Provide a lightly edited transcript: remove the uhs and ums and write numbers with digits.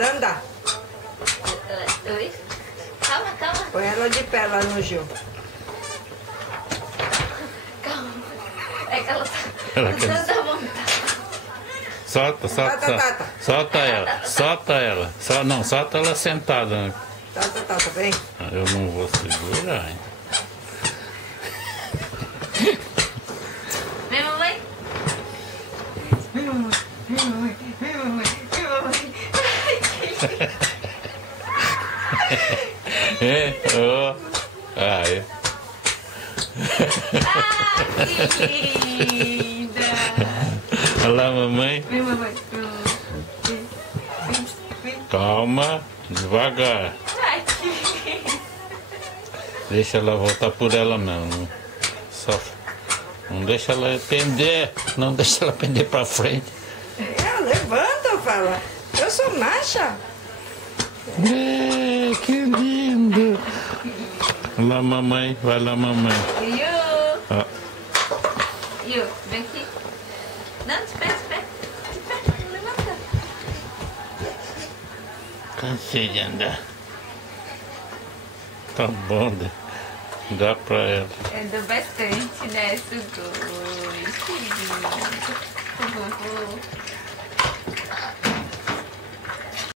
Danda. Oi? Calma, calma. Põe ela de pé lá no Gil. Calma. É que ela tá Ela com quer- tanta vontade. Solta, solta, Tata, solta. tata. Solta ela, solta ela. Não, solta ela sentada, né? Tá, vem. Eu não vou segurar, hein? Vem, mamãe. Vem, mamãe. Vem, mamãe. Vem, mamãe. Vem, mamãe. É? Oh. Ah, é. Ah, que linda. Olha lá, mamãe. Vem, mamãe. Vem, vem. Calma, devagar. Ai, que lindo. Deixa ela voltar por ela mesmo. Só... Não deixa ela pender. Não deixa ela pender pra frente. Levanta, fala. Eu sou macha. É, que lindo. Vai lá, mamãe. Vai lá, mamãe. Yu. Ó. Yu, vem aqui. Não, de pé, de pé. De pé, levanta. Cansei de andar. Tá bom, dá pra ela. Andou bastante, né? Sugou. Que lindo.